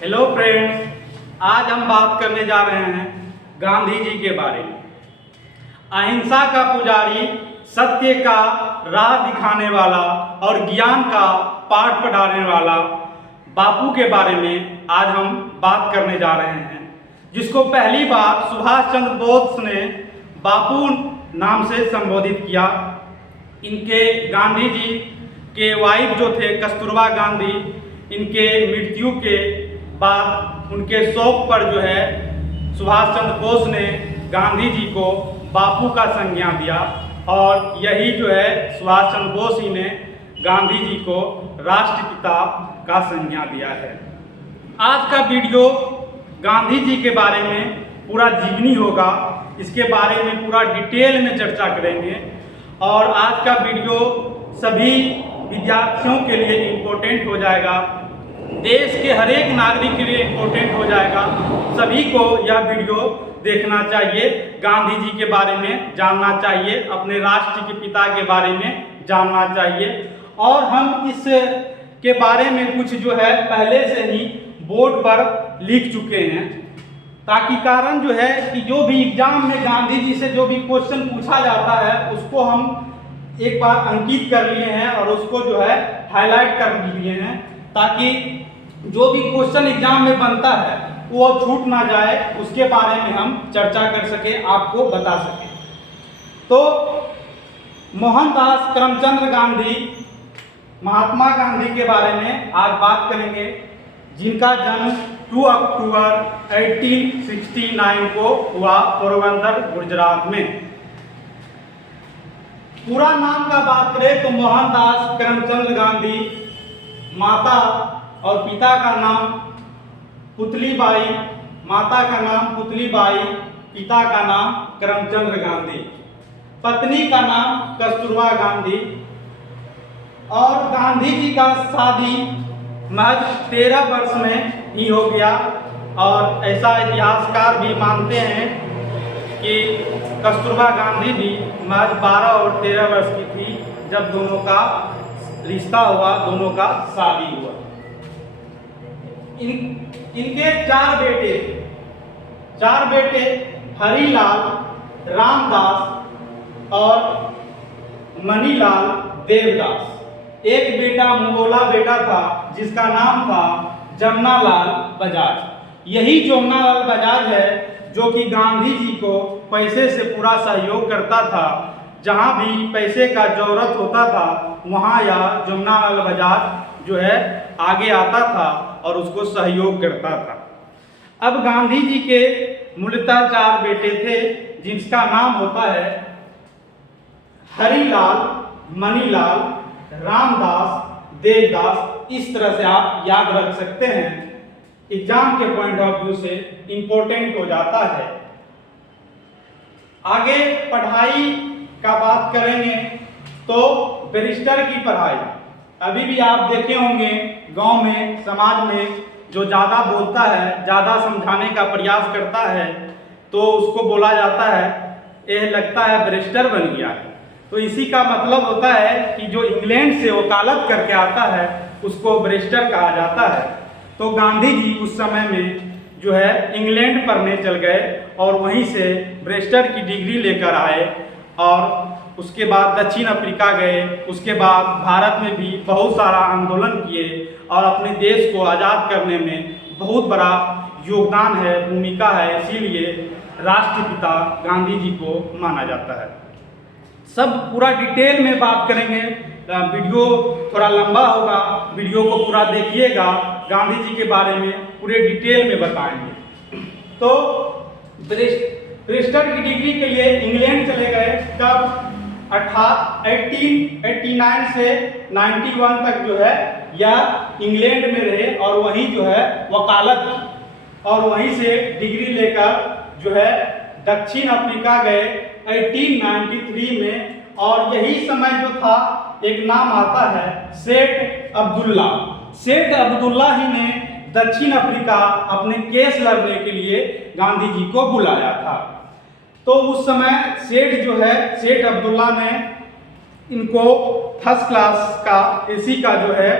Hello friends, आज हम बात करने जा रहे हैं गांधी जी के बारे में। अहिंसा का पुजारी, सत्य का राह दिखाने वाला और ज्ञान का पाठ पढ़ाने वाला बापू के बारे में आज हम बात करने जा रहे हैं, जिसको पहली बार सुभाष चंद्र बोस ने बापू नाम से संबोधित किया। इनके गांधी जी के वाइफ जो थे कस्तूरबा गांधी, इनके मृत्यु के बाद उनके शोक पर जो है सुभाष चंद्र बोस ने गांधी जी को बापू का संज्ञा दिया और यही जो है सुभाष चंद्र बोस ही ने गांधी जी को राष्ट्रपिता का संज्ञा दिया है। आज का वीडियो गांधी जी के बारे में पूरा जीवनी होगा, इसके बारे में पूरा डिटेल में चर्चा करेंगे और आज का वीडियो सभी विद्यार्थियों के लिए इम्पोर्टेंट हो जाएगा, देश के हर एक नागरिक के लिए इम्पोर्टेंट हो जाएगा। सभी को यह वीडियो देखना चाहिए, गांधी जी के बारे में जानना चाहिए, अपने राष्ट्र के पिता के बारे में जानना चाहिए। और हम इस के बारे में कुछ जो है पहले से ही बोर्ड पर लिख चुके हैं, ताकि कारण जो है कि जो भी एग्जाम में गांधी जी से जो भी क्वेश्चन पूछा जाता है उसको हम एक बार अंकित कर लिए हैं और उसको जो है हाईलाइट कर दिए हैं, ताकि जो भी क्वेश्चन एग्जाम में बनता है वो छूट ना जाए, उसके बारे में हम चर्चा कर सके, आपको बता सके। तो मोहनदास करमचंद गांधी, महात्मा गांधी के बारे में आज बात करेंगे, जिनका जन्म 2 अक्टूबर 1869 को हुआ पोरबंदर गुजरात में। पूरा नाम का बात करें तो मोहनदास करमचंद गांधी, माता और पिता का नाम पुतलीबाई, माता का नाम पुतलीबाई, पिता का नाम करमचंद गांधी, पत्नी का नाम कस्तूरबा गांधी। और गांधी जी का शादी महज 13 वर्ष में ही हो गया और ऐसा इतिहासकार भी मानते हैं कि कस्तूरबा गांधी भी महज 12 और 13 वर्ष की थी जब दोनों का रिश्ता हुआ, दोनों का शादी हुआ। इनके 4 बेटे हरिलाल, रामदास और मणिलाल देवदास। एक बेटा मुगोला बेटा था जिसका नाम था जमनालाल बजाज। यही जमनालाल बजाज है जो कि गांधी जी को पैसे से पूरा सहयोग करता था। जहां भी पैसे का जरूरत होता था वहां यह जमनालाल बजाज जो है आगे आता था और उसको सहयोग करता था। अब गांधी जी के मूलतः 4 बेटे थे, जिसका नाम होता है हरिलाल, मणिलाल, रामदास, देवदास। इस तरह से आप याद रख सकते हैं, एग्जाम के पॉइंट ऑफ व्यू से इंपॉर्टेंट हो जाता है। आगे पढ़ाई का बात करेंगे तो बैरिस्टर की पढ़ाई अभी भी आप देखे होंगे गांव में, समाज में जो ज़्यादा बोलता है, ज़्यादा समझाने का प्रयास करता है तो उसको बोला जाता है यह लगता है बैरिस्टर बन गया है। तो इसी का मतलब होता है कि जो इंग्लैंड से वकालत करके आता है उसको बैरिस्टर कहा जाता है। तो गांधी जी उस समय में जो है इंग्लैंड पढ़ने चल गए और वहीं से बैरिस्टर की डिग्री लेकर आए और उसके बाद दक्षिण अफ्रीका गए। उसके बाद भारत में भी बहुत सारा आंदोलन किए और अपने देश को आज़ाद करने में बहुत बड़ा योगदान है, भूमिका है, इसीलिए राष्ट्रपिता गांधी जी को माना जाता है। सब पूरा डिटेल में बात करेंगे, वीडियो थोड़ा लंबा होगा, वीडियो को पूरा देखिएगा, गांधी जी के बारे में पूरे डिटेल में बताएंगे। तो बैरिस्टर की डिग्री के लिए इंग्लैंड चले गए। तब 1889 से 91 तक जो है यह इंग्लैंड में रहे और वहीं जो है वकालत की और वहीं से डिग्री लेकर जो है दक्षिण अफ्रीका गए 1893 में। और यही समय जो था एक नाम आता है सेठ अब्दुल्ला। सेठ अब्दुल्ला ही ने दक्षिण अफ्रीका अपने केस लड़ने के लिए गांधी जी को बुलाया था। तो उस समय सेठ अब्दुल्ला ने इनको फर्स्ट क्लास का एसी का जो है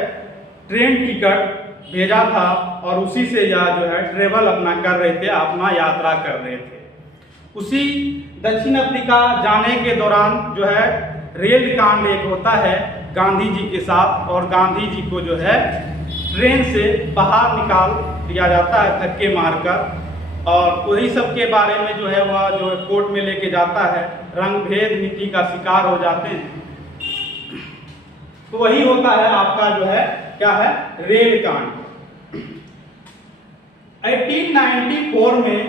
ट्रेन टिकट भेजा था और उसी से यह जो है ट्रेवल अपना कर रहे थे, अपना यात्रा कर रहे थे। उसी दक्षिण अफ्रीका जाने के दौरान जो है रेल कांड एक होता है गांधी जी के साथ, और गांधी जी को जो है ट्रेन से बाहर निकाल दिया जाता है धक्के मारकर, और वही सब के बारे में जो है वह जो है कोर्ट में लेके जाता है, रंग भेद नीति का शिकार हो जाते हैं। तो वही होता है आपका जो है क्या है रेल कांड। 1894 में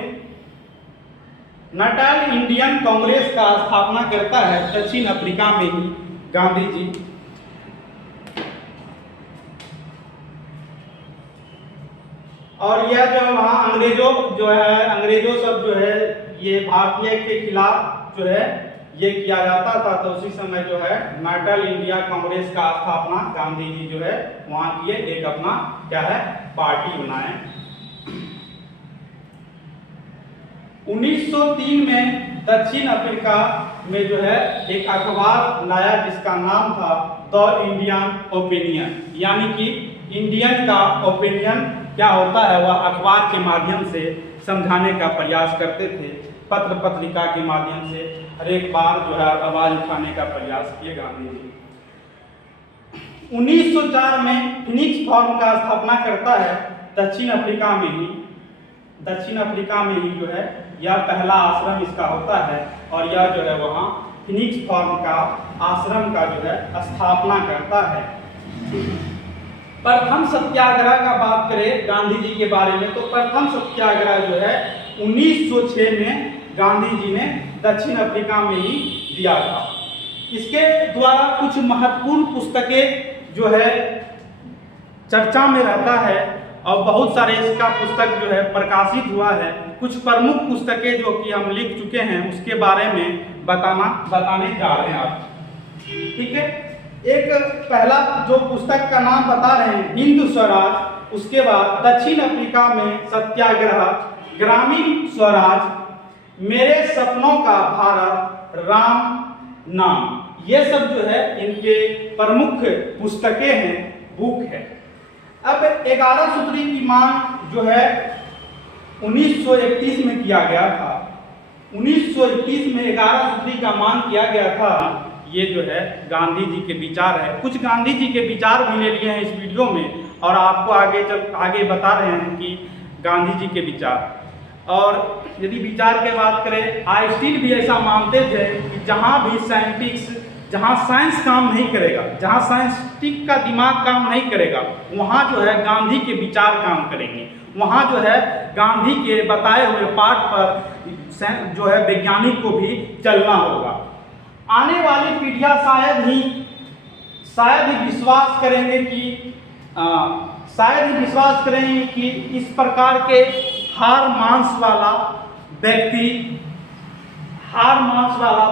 नाटाल इंडियन कांग्रेस का स्थापना करता है दक्षिण अफ्रीका में ही गांधी जी। और यह जो वहाँ अंग्रेजों सब जो है ये भारतीय के खिलाफ जो है ये किया जाता था, तो उसी समय जो है नाटाल इंडिया कांग्रेस का स्थापना गांधी जी जो है वहाँ किए, एक अपना क्या है पार्टी बनाए। 1903 में दक्षिण अफ्रीका में जो है एक अखबार लाया जिसका नाम था द इंडियन ओपिनियन, यानी कि इंडियन का ओपिनियन क्या होता है वह अखबार के माध्यम से समझाने का प्रयास करते थे, पत्र पत्रिका के माध्यम से हर एक बार जो है आवाज उठाने का प्रयास किए गांधी जी। 1904 में फिनिक्स फॉर्म का स्थापना करता है दक्षिण अफ्रीका में ही जो है यह पहला आश्रम इसका होता है, और यह जो है वहाँ फिनिक्स फॉर्म का आश्रम का जो है स्थापना करता है। प्रथम सत्याग्रह का बात करें गांधी जी के बारे में, तो प्रथम सत्याग्रह जो है 1906 में गांधी जी ने दक्षिण अफ्रीका में ही दिया था। इसके द्वारा कुछ महत्वपूर्ण पुस्तकें जो है चर्चा में रहता है, और बहुत सारे इसका पुस्तक जो है प्रकाशित हुआ है। कुछ प्रमुख पुस्तकें जो कि हम लिख चुके हैं उसके बारे में बताने जा रहे हैं आप, ठीक है। एक पहला जो पुस्तक का नाम बता रहे हैं हिंद स्वराज, उसके बाद दक्षिण अफ्रीका में सत्याग्रह, ग्रामीण स्वराज, मेरे सपनों का भारत, राम नाम, ये सब जो है इनके प्रमुख पुस्तकें हैं, बुक है। अब 11 सूत्री की मांग जो है 1931 में किया गया था। 1931 में 11 सूत्री का मांग किया गया था। ये जो है गांधी जी के विचार है, कुछ गांधी जी के विचार भी ले लिए हैं इस वीडियो में, और आपको आगे बता रहे हैं कि गांधी जी के विचार। और यदि विचार की बात करें, आइंस्टीन भी ऐसा मानते थे कि जहाँ भी जहाँ साइंस काम नहीं करेगा, जहाँ साइंटिस्ट का दिमाग काम नहीं करेगा, वहाँ जो है गांधी के विचार काम करेंगे, वहाँ जो है गांधी के बताए हुए पाठ पर जो है वैज्ञानिक को भी चलना होगा। आने वाली पीढ़ियाँ शायद ही विश्वास करेंगे कि इस प्रकार के हार मांस वाला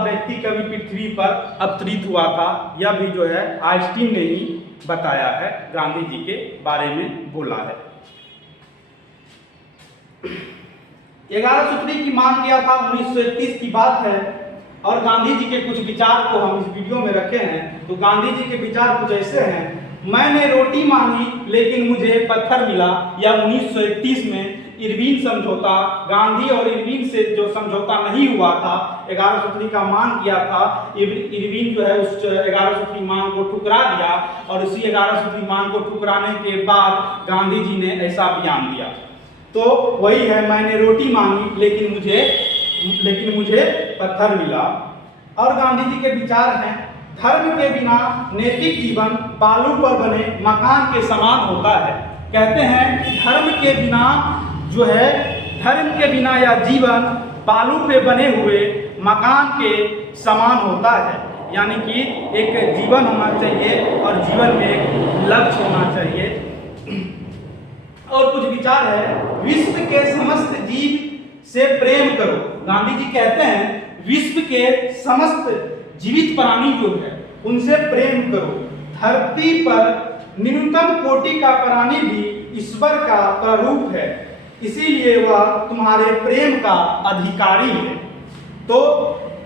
व्यक्ति कभी पृथ्वी पर अवतरित हुआ था। यह भी जो है आइंस्टीन ने ही बताया है, गांधी जी के बारे में बोला है। 11 सूत्री की मांग किया था, 1931 की बात है, और गांधी जी के कुछ विचार को हम इस वीडियो में रखे हैं। तो गांधी जी के विचार कुछ ऐसे हैं, मैंने रोटी मांगी लेकिन मुझे पत्थर मिला, या 1931 में इरविन समझौता, गांधी और इरविन से जो समझौता नहीं हुआ था, 11 सूत्री का मांग किया था, इरविन जो है उस 11 सूत्री मांग को ठुकरा दिया, और उसी 11 सूत्री मांग को ठुकराने के बाद गांधी जी ने ऐसा बयान दिया। तो वही है, मैंने रोटी मांगी लेकिन मुझे पत्थर मिला। और गांधी जी के विचार हैं, धर्म के बिना नैतिक जीवन बालू पर बने मकान के समान होता है। कहते हैं धर्म के बिना या जीवन बालू पे बने हुए मकान के समान होता है, यानी कि एक जीवन होना चाहिए और जीवन में एक लक्ष्य होना चाहिए। और कुछ विचार है, विश्व के समस्त जीव से प्रेम करो। गांधी जी कहते हैं विश्व के समस्त जीवित प्राणी जो है उनसे प्रेम करो। धरती पर न्यूनतम कोटि का प्राणी भी ईश्वर का प्ररूप है, इसीलिए वह तुम्हारे प्रेम का अधिकारी है। तो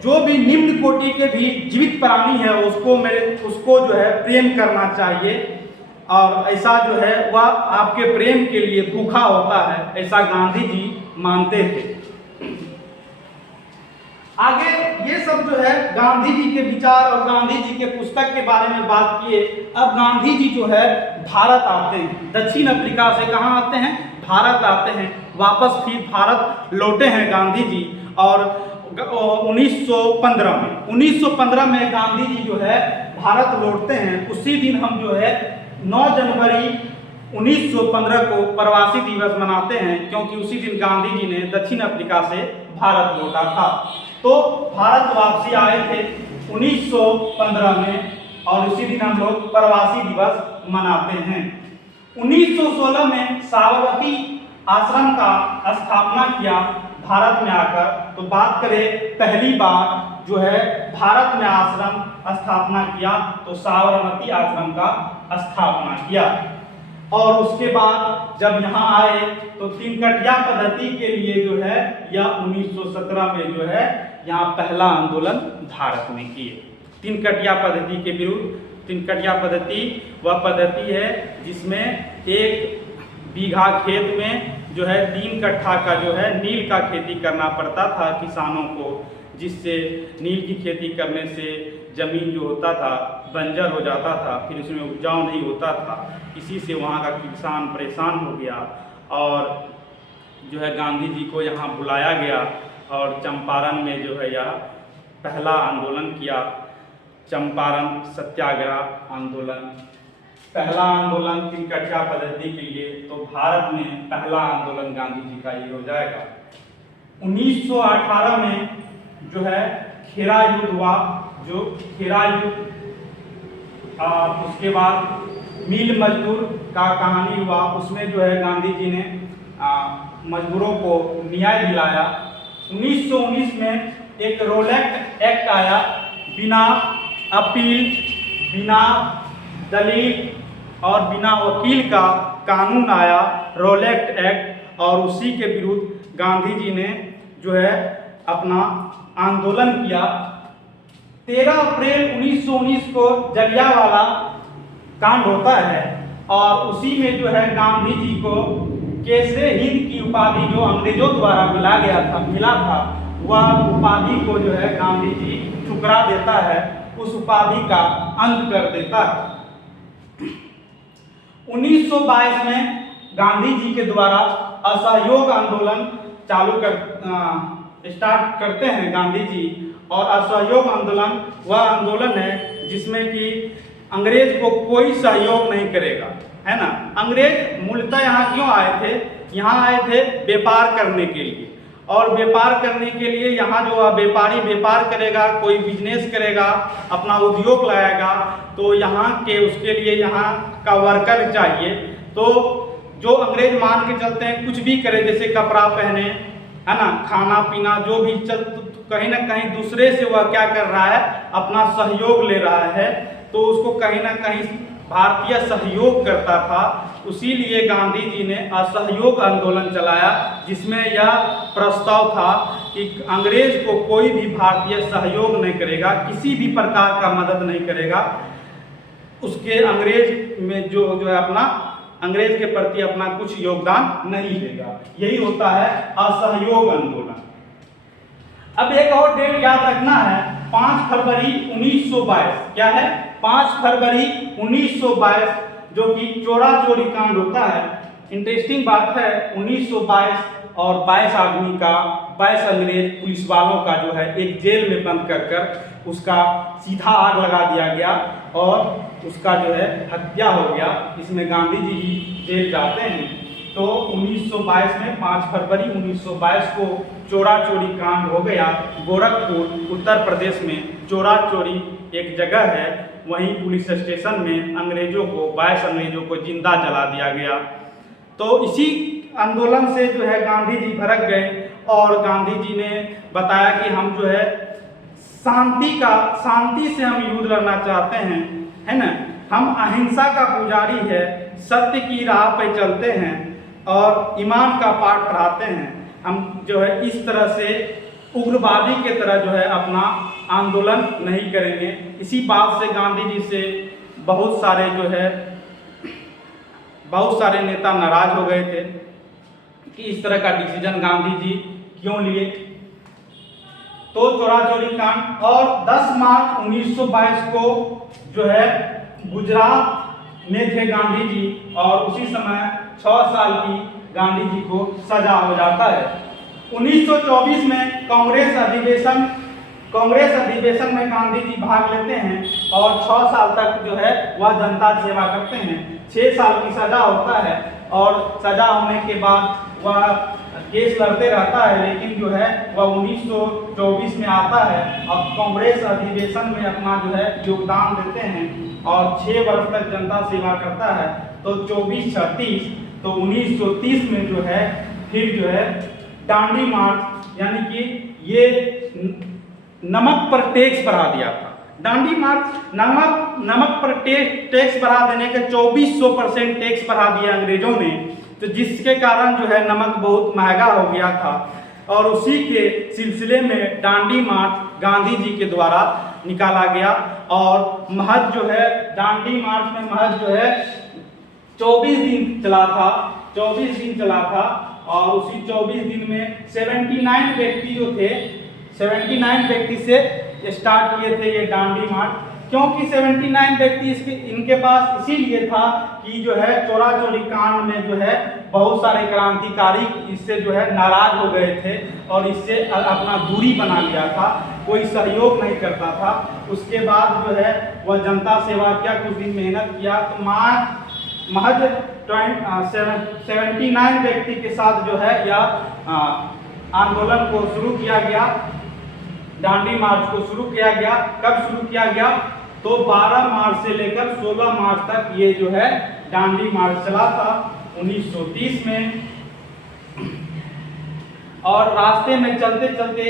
जो भी निम्न कोटि के भी जीवित प्राणी है उसको जो है प्रेम करना चाहिए। और ऐसा जो है वह आपके प्रेम के लिए भूखा होता है, ऐसा गांधी जी मानते थे। आगे ये सब जो है गांधी जी के विचार और गांधी जी के पुस्तक के बारे में बात किए। अब गांधी जी जो है भारत आते हैं, दक्षिण अफ्रीका से कहाँ आते हैं, भारत आते हैं, वापस फिर भारत लौटे हैं गांधी जी। और 1915 में गांधी जी जो है भारत लौटते हैं। उसी दिन हम जो है 9 जनवरी 1915 को प्रवासी दिवस मनाते हैं, क्योंकि उसी दिन गांधी जी ने दक्षिण अफ्रीका से भारत लौटा था। तो भारत वापसी आए थे 1915 में, और उसी दिन हम लोग प्रवासी दिवस मनाते हैं। 1916 में साबरमती आश्रम का स्थापना किया भारत में आकर। तो बात करें पहली बार जो है भारत में आश्रम स्थापना किया, तो साबरमती आश्रम का स्थापना किया। और उसके बाद जब यहाँ आए तो तिनकटिया पद्धति के लिए जो है यह 1917 में जो है यहाँ पहला आंदोलन भारत में किए तिनकटिया पद्धति के विरुद्ध। तिनकटिया पद्धति वह पद्धति है जिसमें 1 बीघा खेत में जो है 3 कट्ठा का जो है नील का खेती करना पड़ता था किसानों को, जिससे नील की खेती करने से जमीन जो होता था बंजर हो जाता था, फिर उसमें उपजाऊ नहीं होता था। इसी से वहाँ का किसान परेशान हो गया और जो है गांधी जी को यहाँ बुलाया गया और चंपारण में जो है यह पहला आंदोलन किया, चंपारण सत्याग्रह आंदोलन। पहला आंदोलन तिनकटिया पद्धति के लिए, तो भारत में पहला आंदोलन गांधी जी का ये हो जाएगा। 1918 में जो है खेरा युद्ध हुआ, जो खेरा युद्ध उसके बाद मिल मजदूर का कहानी हुआ, उसमें जो है गांधी जी ने मजदूरों को न्याय दिलाया। 1919 में एक रोलेट एक्ट आया, बिना अपील, बिना दलील और बिना वकील का कानून आया, रोलेट एक्ट, और उसी के विरुद्ध गांधी जी ने जो है अपना आंदोलन किया। 13 अप्रैल 1919 को जलियांवाला कांड होता है और उसी में जो है गांधी जी को केसरे हिंद की उपाधि जो अंग्रेजों द्वारा मिला था वह उपाधि को जो है गांधी जी ठुकरा देता है, उस उपाधि का अंत कर देता है। 1922 में गांधी जी के द्वारा असहयोग आंदोलन स्टार्ट करते हैं गांधी जी। और असहयोग आंदोलन वह आंदोलन है जिसमें कि अंग्रेज को कोई सहयोग नहीं करेगा, है ना। अंग्रेज मूलतः यहाँ क्यों आए थे, यहाँ आए थे व्यापार करने के लिए, और व्यापार करने के लिए यहाँ जो व्यापारी व्यापार करेगा, कोई बिजनेस करेगा, अपना उद्योग लगाएगा, तो यहाँ के उसके लिए यहाँ का वर्कर चाहिए। तो जो अंग्रेज मान के चलते हैं कुछ भी करे, जैसे कपड़ा पहने, है ना, खाना पीना जो भी चल, कहीं ना कहीं दूसरे से वह क्या कर रहा है, अपना सहयोग ले रहा है, तो उसको कहीं ना कहीं भारतीय सहयोग करता था। उसीलिए गांधी जी ने असहयोग आंदोलन चलाया, जिसमें यह प्रस्ताव था कि अंग्रेज को कोई भी भारतीय सहयोग नहीं करेगा, किसी भी प्रकार का मदद नहीं करेगा, उसके अंग्रेज में जो है अपना अंग्रेज के प्रति अपना कुछ योगदान नहीं देगा। यही होता है असहयोग आंदोलन। अब एक और डेट याद रखना है, 5 फरवरी 1922। क्या है? 5 फरवरी 1922, जो कि चोरा चोरी कांड होता है। इंटरेस्टिंग बात है, 1922 और 22 आदमी का, 22 अंग्रेज पुलिस वालों का जो है एक जेल में बंद कर उसका सीधा आग लगा दिया गया और उसका जो है हत्या हो गया। इसमें गांधी जी जेल जाते हैं। तो 1922 में 5 फरवरी 1922 को चोरा चोरी कांड हो गया। गोरखपुर उत्तर प्रदेश में चोरा चोरी एक जगह है, वहीं पुलिस स्टेशन में अंग्रेजों को 22 अंग्रेजों को जिंदा जला दिया गया। तो इसी आंदोलन से जो है गांधी जी भड़क गए और गांधी जी ने बताया कि हम जो है शांति से हम युद्ध लड़ना चाहते हैं, है ना। हम अहिंसा का पुजारी है, सत्य की राह पे चलते हैं और ईमान का पाठ पढ़ाते हैं। हम जो है इस तरह से उग्रवादी के तरह जो है अपना आंदोलन नहीं करेंगे। इसी बात से गांधी जी से बहुत सारे जो है बहुत सारे नेता नाराज हो गए थे कि इस तरह का डिसीजन गांधी जी क्यों लिए। तो चोरा चोरी कांड, और 10 मार्च 1922 को जो है गुजरात में थे गांधी जी, और उसी समय 6 साल की गांधी जी को सजा हो जाता है। 1924 में कांग्रेस अधिवेशन में गांधी जी भाग लेते हैं और 6 साल तक जो है वह जनता सेवा करते हैं। 6 साल की सजा होता है और सजा होने के बाद वह केस लड़ते रहता है, लेकिन जो है वह 1924 में आता है। अब कांग्रेस अधिवेशन में अपना जो है योगदान देते हैं और 6 वर्ष तक जनता सेवा करता है। तो 24-36 तो 1930 में जो है फिर जो है दांडी मार्च, यानी कि ये नमक पर टैक्स बढ़ा दिया था। दांडी मार्च नमक पर टैक्स बढ़ा देने के 2400% टैक्स बढ़ा दिया अंग्रेजों ने, तो जिसके कारण जो है नमक बहुत महंगा हो गया था। और उसी के सिलसिले में दांडी मार्च गांधी जी के द्वारा निकाला गया और महज जो है दांडी मार्च में महज जो है 24 दिन चला था। और उसी 24 दिन में 79 व्यक्ति जो थे, 79 व्यक्ति से स्टार्ट किए थे ये दांडी मार्च। क्योंकि 79 व्यक्ति इनके पास इसीलिए था कि जो है चोरा चोरी कांड में जो है बहुत सारे क्रांतिकारी इससे जो है नाराज हो गए थे और इससे अपना दूरी बना लिया था, कोई सहयोग नहीं करता था। उसके बाद जो है वह जनता सेवा किया, कुछ दिन मेहनत किया, तो महज 79 व्यक्ति के साथ जो है यह आंदोलन को शुरू किया गया, दांडी मार्च को शुरू किया गया। कब शुरू किया गया? तो 12 मार्च से लेकर 16 मार्च तक ये जो है दांडी मार्च चला था 1930 में। और रास्ते में चलते चलते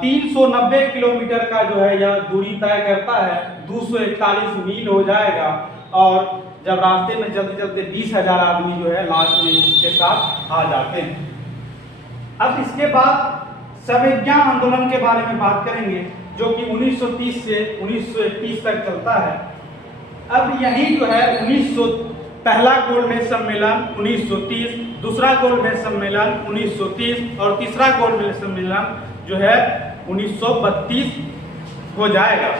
390 किलोमीटर का जो है यह दूरी तय करता है, 241 मील हो जाएगा। और जब रास्ते में चलते चलते 20,000 आदमी जो है लास्ट में इसके साथ आ जाते हैं। अब इसके बाद सविज्ञा आंदोलन के बारे में बात करेंगे, जो कि 1930 से 1931 तक चलता है। अब यही जो है पहला गोलमेज सम्मेलन 1930, दूसरा गोलमेज सम्मेलन 1930 और तीसरा गोलमेज सम्मेलन जो है 1932 हो जाएगा।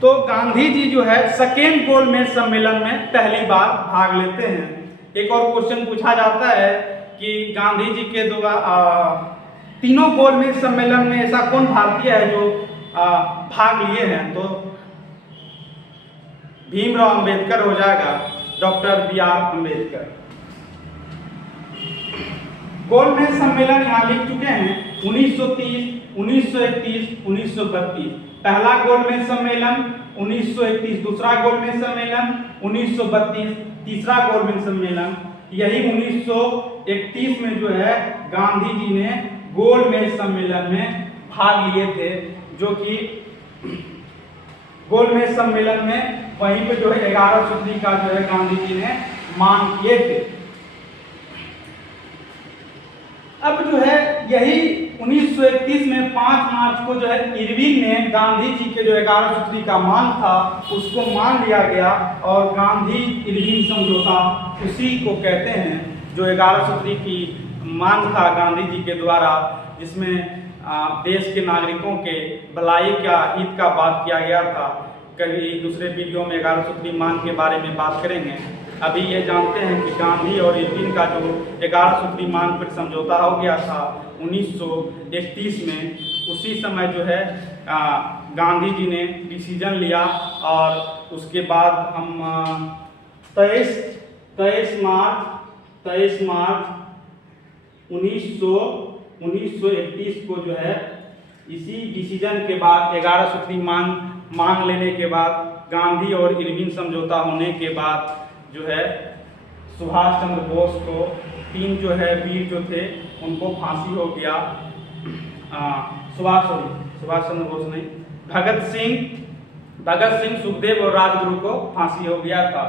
तो गांधी जी जो है सेकेंड गोलमेज सम्मेलन में पहली बार भाग लेते हैं। एक और क्वेश्चन पूछा जाता है कि गांधी जी के द्वारा तीनों गोलमेज सम्मेलन में ऐसा कौन भारतीय है जो भाग लिए हैं? तो भीमराव अंबेडकर हो जाएगा, डॉक्टर B.R. अंबेडकर। गोलमेज सम्मेलन यहाँ लिख चुके हैं 1930, 1931, 1932। पहला गोलमेज सम्मेलन 1931, दूसरा गोलमेज सम्मेलन 1932, तीसरा गोलमेज सम्मेलन। यही 1931 में जो है गांधी जी ने गोलमेज सम्मेलन में भाग लिए थे, जो कि गोलमेज सम्मेलन में वहीं पे जो है 11 सूत्री का जो है गांधी जी ने मांग किए थे। अब जो है यही 1931 में 5 मार्च को जो है इरविन ने गांधी जी के जो 11 सूत्री का मांग था उसको मान लिया गया और गांधी इरविन समझौता उसी को कहते हैं, जो 11 सूत्री की मांग था गांधी जी के द्वारा, जिसमें देश के नागरिकों के भलाई का हित का बात किया गया था। कभी दूसरे वीडियो में 11 सूत्री मांग के बारे में बात करेंगे। अभी ये जानते हैं कि गांधी और इरविन का जो 11 सूत्री मांग पर समझौता हो गया था 1931 में, उसी समय जो है गांधी जी ने डिसीजन लिया और उसके बाद हम 23 मार्च 1931 को जो है इसी डिसीजन के बाद 11 सूत्री मांग लेने के बाद गांधी और इरविन समझौता होने के बाद जो है सुभाष चंद्र बोस को 3 जो है वीर जो थे उनको फांसी हो गया। सुभाष चंद्र बोस नहीं, भगत सिंह, सुखदेव और राजगुरु को फांसी हो गया था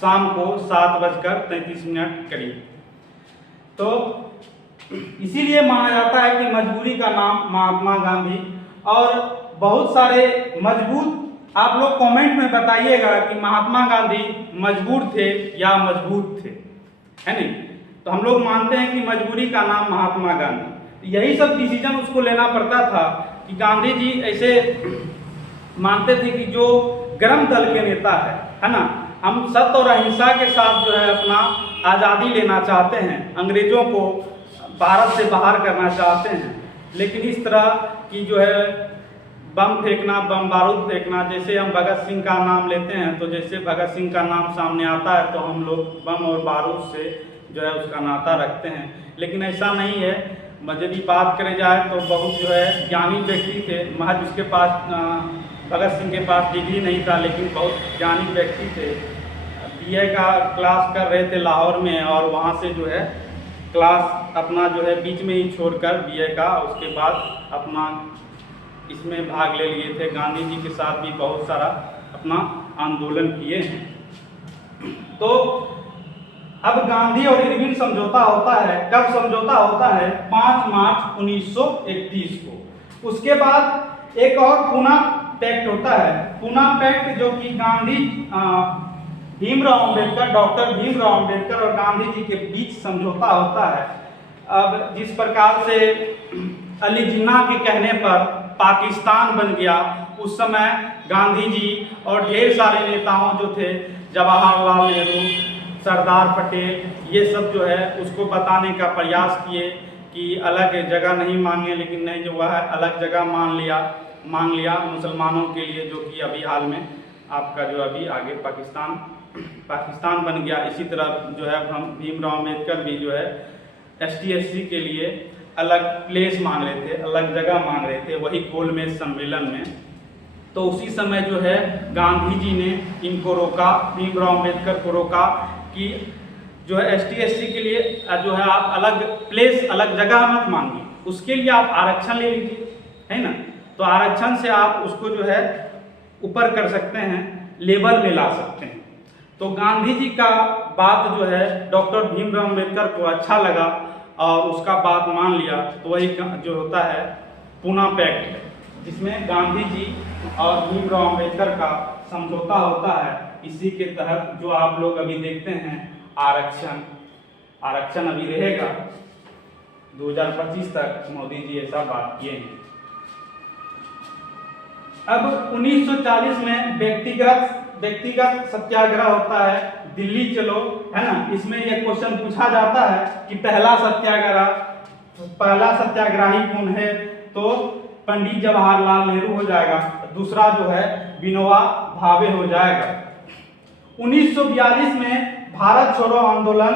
शाम को 7:33 करीब। तो इसीलिए माना जाता है कि मजबूरी का नाम महात्मा गांधी। और बहुत सारे मजबूत आप लोग कमेंट में बताइएगा कि महात्मा गांधी मजबूर थे या मजबूत थे, है नहीं। तो हम लोग मानते हैं कि मजबूरी का नाम महात्मा गांधी। यही सब डिसीजन उसको लेना पड़ता था कि गांधी जी ऐसे मानते थे कि जो गर्म दल के नेता है ना, हम सत्य और अहिंसा के साथ जो है अपना आज़ादी लेना चाहते हैं, अंग्रेजों को भारत से बाहर करना चाहते हैं। लेकिन इस तरह की जो है बम फेंकना, बम बारूद फेंकना, जैसे हम भगत सिंह का नाम लेते हैं तो जैसे भगत सिंह का नाम सामने आता है तो हम लोग बम और बारूद से जो है उसका नाता रखते हैं, लेकिन ऐसा नहीं है। यदि बात करें जाए तो बहुत जो है ज्ञानी व्यक्ति थे, महज उसके पास भगत सिंह के पास डिग्री नहीं था, लेकिन बहुत ज्ञानी व्यक्ति थे। बीए का क्लास कर रहे थे लाहौर में और वहाँ से जो है क्लास अपना जो है बीच में ही छोड़कर बीए का उसके बाद अपना इसमें भाग ले लिए थे। गांधी जी के साथ भी बहुत सारा अपना आंदोलन किए हैं। तो अब गांधी और इरविन समझौता होता है, कब समझौता होता है? 5 मार्च 1931 को। उसके बाद एक और पूना पैक्ट होता है। पूना पैक्ट जो कि गांधी भीमराव अंबेडकर, डॉक्टर भीमराव अंबेडकर और गांधी जी के बीच समझौता होता है। अब जिस प्रकार से अली जिन्ना के कहने पर पाकिस्तान बन गया, उस समय गांधी जी और ढेर सारे नेताओं जो थे, जवाहरलाल नेहरू, सरदार पटेल, ये सब जो है उसको बताने का प्रयास किए कि अलग जगह नहीं मांगे, लेकिन नहीं, जो वह अलग जगह मांग लिया मुसलमानों के लिए, जो कि अभी हाल में आपका जो अभी आगे पाकिस्तान बन गया। इसी तरह जो है हम भीमराव अम्बेडकर भी जो है ST/SC के लिए अलग प्लेस मांग रहे थे, अलग जगह मांग रहे थे, वही गोलमेज सम्मेलन में। तो उसी समय जो है गांधी जी ने इनको रोका, भीमराव अम्बेडकर को रोका कि जो है ST/SC के लिए जो है आप अलग प्लेस, अलग जगह मत मांगिए, उसके लिए आप आरक्षण ले लीजिए, है ना। तो आरक्षण से आप उसको जो है ऊपर कर सकते हैं, लेवल में ला सकते हैं। तो गांधी जी का बात जो है डॉक्टर भीमराव अम्बेडकर को अच्छा लगा और उसका बात मान लिया। तो वही जो होता है पूना पैक्ट है, जिसमें गांधी जी और भीमराव अम्बेडकर का समझौता होता है। इसी के तहत जो आप लोग अभी देखते हैं आरक्षण अभी रहेगा 2025 तक, मोदी जी ऐसा बात किए हैं। अब 1940 में व्यक्तिगत सत्याग्रह होता है, दिल्ली चलो, है ना। इसमें यह क्वेश्चन पूछा जाता है कि पहला सत्याग्रही कौन है? तो पंडित जवाहरलाल नेहरू हो जाएगा, दूसरा जो है विनोबा भावे हो जाएगा। 1942 में भारत छोड़ो आंदोलन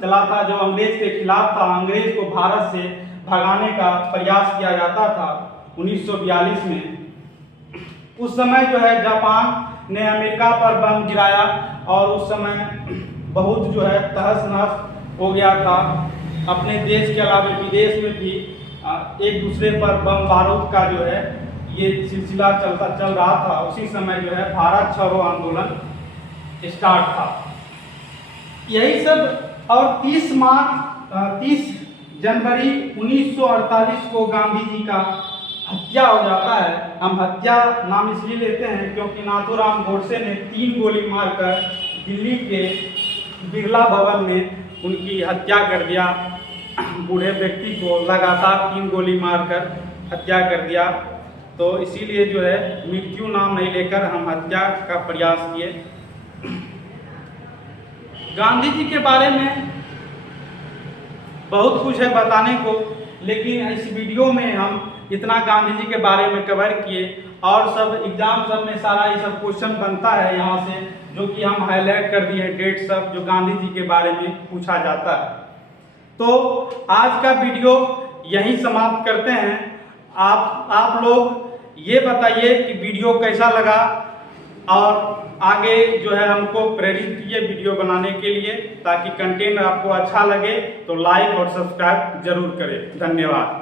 चला था, जो अंग्रेज के खिलाफ था। अंग्रेज को भारत से भगाने का प्रयास किया जाता था 1942 में। उस समय जो है जापान ने अमेरिका पर बम गिराया और उस समय बहुत जो है तहस नहस हो गया था। अपने देश के अलावा विदेश में भी एक दूसरे पर बम बारूद का जो है ये सिलसिला चल रहा था। उसी समय जो है भारत छोड़ो आंदोलन स्टार्ट था। यही सब। और 30 जनवरी 1948 को गांधी जी का हत्या हो जाता है। हम हत्या नाम इसलिए लेते हैं क्योंकि नाथूराम गोडसे ने 3 गोली मारकर दिल्ली के बिरला भवन में उनकी हत्या कर दिया। बूढ़े व्यक्ति को लगातार 3 गोली मारकर हत्या कर दिया। तो इसीलिए जो है मृत्यु नाम नहीं लेकर हम हत्या का प्रयास किए। गांधी जी के बारे में बहुत कुछ है बताने को, लेकिन इस वीडियो में हम इतना गांधी जी के बारे में कवर किए। और सब एग्जाम सब में सारा ये सब क्वेश्चन बनता है यहाँ से, जो कि हम हाईलाइट कर दिए डेट सब जो गांधी जी के बारे में पूछा जाता है। तो आज का वीडियो यहीं समाप्त करते हैं। आप लोग ये बताइए कि वीडियो कैसा लगा और आगे जो है हमको प्रेरित कीजिए वीडियो बनाने के लिए, ताकि कंटेंट आपको अच्छा लगे। तो लाइक और सब्सक्राइब जरूर करें। धन्यवाद।